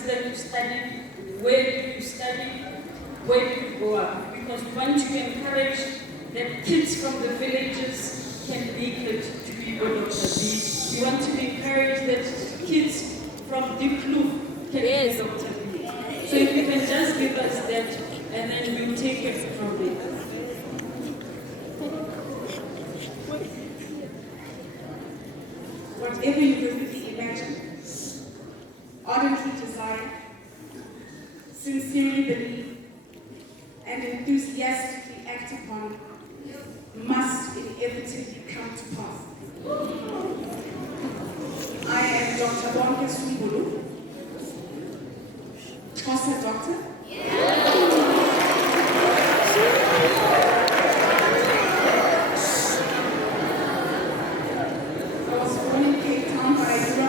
countries that you studied, where did you study, where did you grow up? Because we want to encourage that kids from the villages can make it to be good DrB. We want to encourage that kids from Deep Blue can be DrB. So if you can just give us that, and then we'll take it from there. Whatever you really imagine, ardently desire, sincerely believe, and enthusiastically act upon, must inevitably come to pass. I am Dr. Bonke Sumbulu, Xhosa doctor.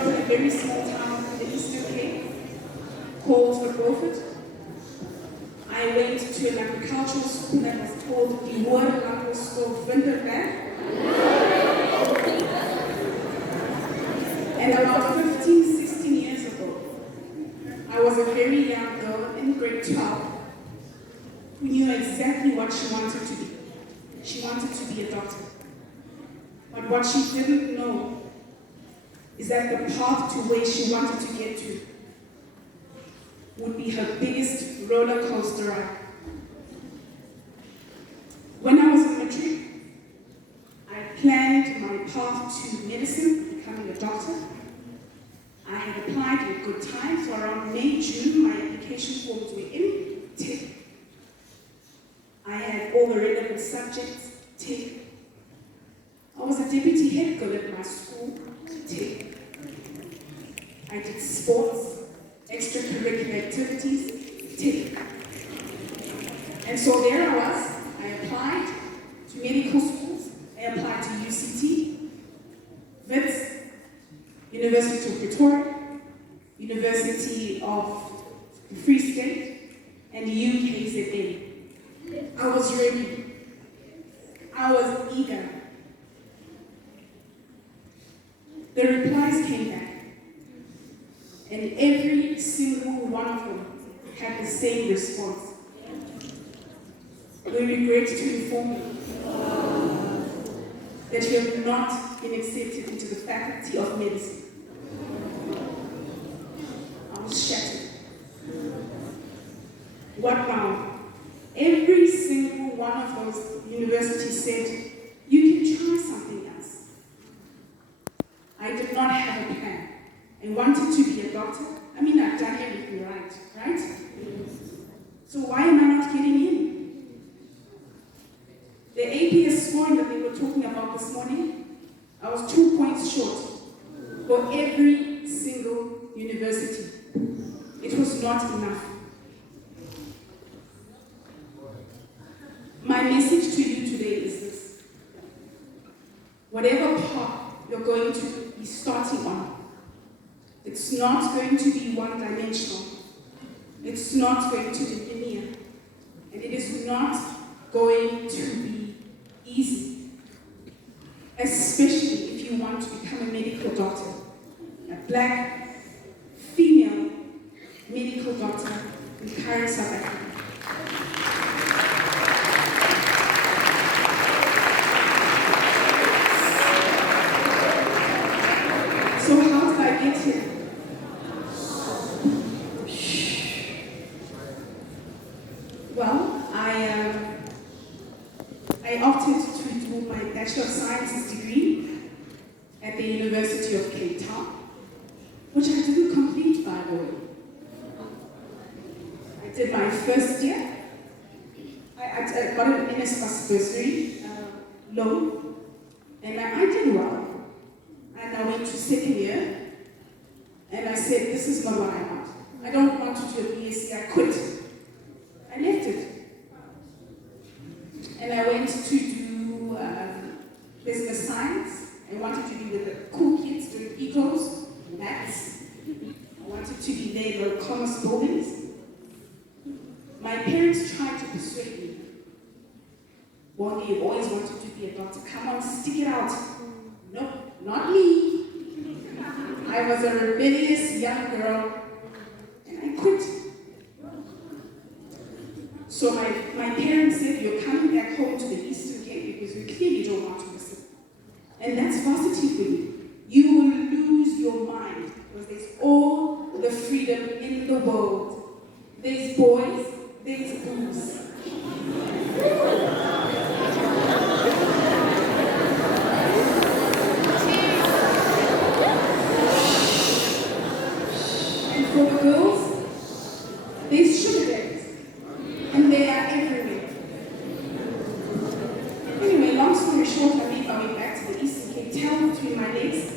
A very small town in the Eastern Cape called the Beaufort. I went to an agricultural school that was called the Landbouw School Winterberg. And about 15, 16 years ago, I was a very young girl in grade 12 who knew exactly what she wanted to be. She wanted to be a doctor. But what she didn't know is that the path to where she wanted to get to would be her biggest roller coaster ride. When I was in matric, I planned my path to medicine, becoming a doctor. I had applied in good time, so around May, June, my application forms were in, tick. I had all the relevant subjects, tick. I was a deputy head girl at my school, tick. I did sports, extracurricular activities, tick. And so there I was. I applied to medical schools. I applied to UCT, WITS, University of Pretoria, University of the Free State, and the UKZN. I was ready. I was eager. The replies came back. And every single one of them had the same response. We regret to inform you that you have not been accepted into the Faculty of Medicine. I was shattered. What now? Every single one of those universities said, you can try something else. I did not have a plan. I wanted to be a doctor. I mean, I've done everything right? So why am I not getting in? The APS scoring that they were talking about this morning, I was 2 points short for every single university. It was not enough. My message to you today is this. Whatever path you're going to be starting on, it's not going to be one-dimensional. It's not going to be linear. And it is not going to be easy. Especially if you want to become a medical doctor. A black, female medical doctor in Cairo, South Africa. So how did I get here? Well, I opted to do my Bachelor of Sciences degree at the University of Cape Town, which I didn't complete, by the way. I did my first year. I got an NSFAS bursary loan, and I did well. And I went to second year, and I said, this is not what I want. I don't want to do a BSc, I quit. I left it. And I went to do business science. I wanted to be with the cool kids doing ecos, maths. I wanted to be there in the commerce buildings. My parents tried to persuade me. Well, you always wanted to be a doctor. Come on, stick it out. Nope, not me. I was a rebellious young girl, and I So my parents said, you're coming back home to the Eastern Cape because we clearly don't want to listen. And that's varsity for you. You will lose your mind because there's all the freedom in the world. There's boys, there's booze. And for the girls, there's sugar daddies. And they are everywhere. Anyway, long story short, I made my way back to the Eastern Cape, tail between my legs.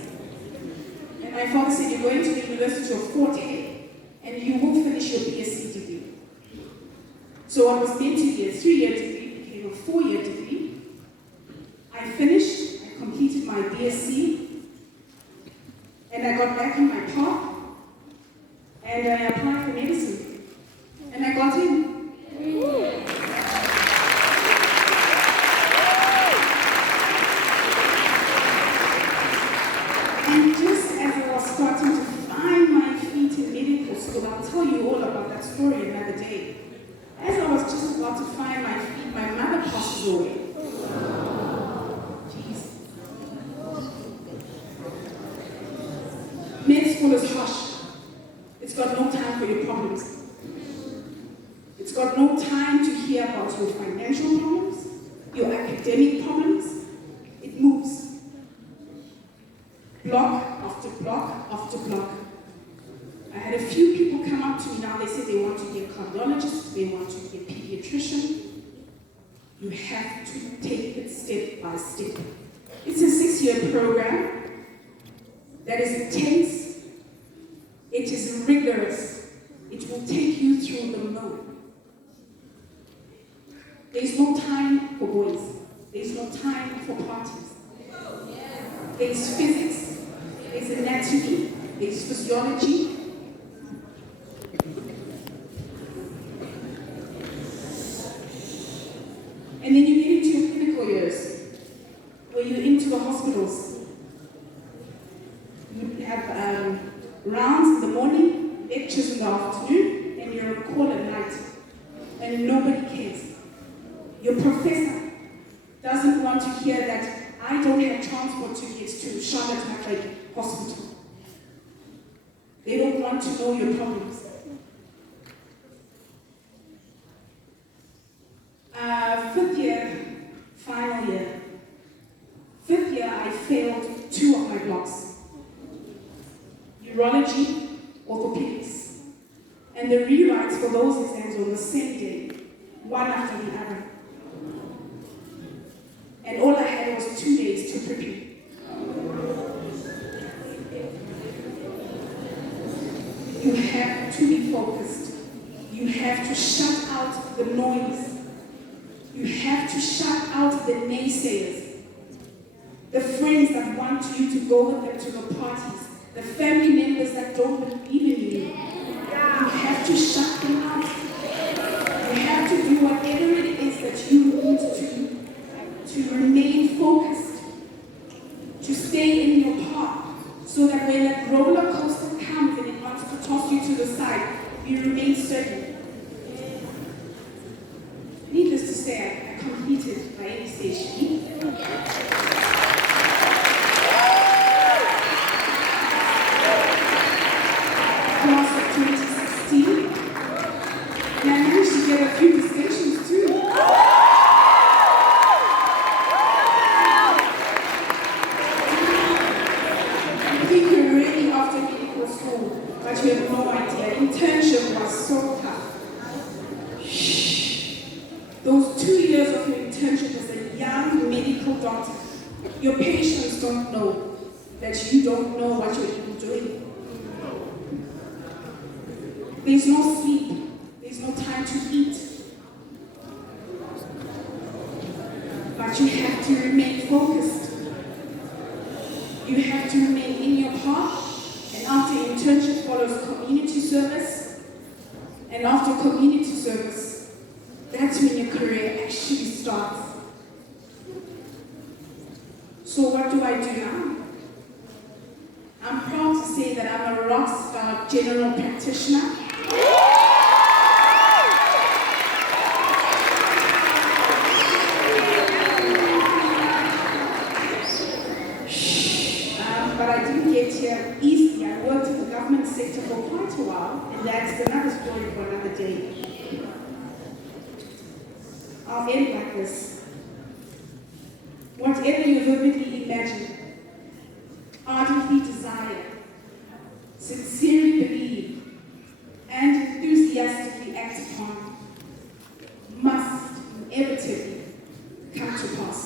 And my father said, you're going to the University of Fort Hare, and you will finish your BSc degree. So what was meant to be a 3-year degree became a 4-year degree. I finished, I completed my BSc, and I got back on my path, and I applied for medicine, and I got in. And just as I was starting to find my feet in medical school, I'll tell you all about that story another day. As I was just about to find my feet, my mother passes away. Jeez. Med school is harsh. It's got no time for your problems. It's got no time to hear about your financial problems, your academic problems. It moves. Block after block after block. I had a few people come up to me now, they said they want to be a cardiologist, they want to be a pediatrician. You have to take it step by step. It's a 6-year program that is intense, it is rigorous, it will take you through the mill. There's no time for boys, there's no time for parties. There's physics, there's anatomy, there's physiology. And then you get into your clinical years, where you're into the hospitals. You have rounds in the morning, lectures in the afternoon, and you're on call at night. And nobody cares. Your professor doesn't want to hear that I don't have transport to get to Charlotte Macleod Hospital. They don't want to know your problems. Fifth year, final year. Fifth year, I failed 2 of my blocks. Urology, orthopedics. And the rewrites for those exams were the same day, one after the other. And all I had was 2 days to prepare. You have to be focused. You have to shut out the noise. You have to shut out the naysayers. The friends that want you to go with them to the parties. The family members that don't believe in you. You have to shut them out. You have to do whatever it is that you need to remain focused. To stay in your path. So that when that roller coaster comes and it wants to toss you to the side, you remain certain. Needless to say, I completed my MSc. Class of 2016. And I managed to get a few distinctions too. I think you're ready after medical school, but you have no idea. Internship was so tough. Those 2 years of your internship as a young medical doctor, your patients don't know that you don't know what you're even doing. There's no sleep. There's no time to eat. But you have to remain focused. You have to remain in your path. And after internship follows community service. And after community service, that's when your career actually starts. So what do I do now? I'm proud to say that I'm a rock star general practitioner. while, and that's another story for another day. I'll end like this. Whatever you vividly imagine, ardently desire, sincerely believe, and enthusiastically act upon, must inevitably come to pass.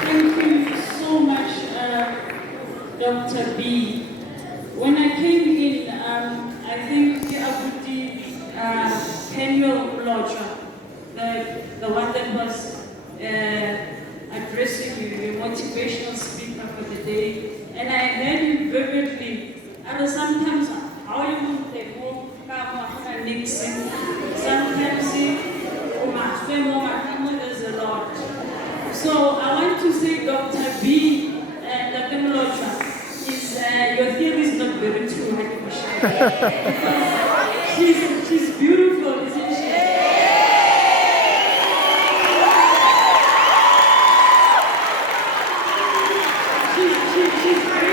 Thank you so much, Dr. B. When I came in, I think Abuti Penyo Loja, the one that was addressing you, your motivational speaker for the day, and I heard him vividly. I was sometimes, how you want to go, Nixon, sometimes there's a lot. So I want to say Dr. B and Dr. Mlotra is your theory is not very true, because she's beautiful, isn't she? She's very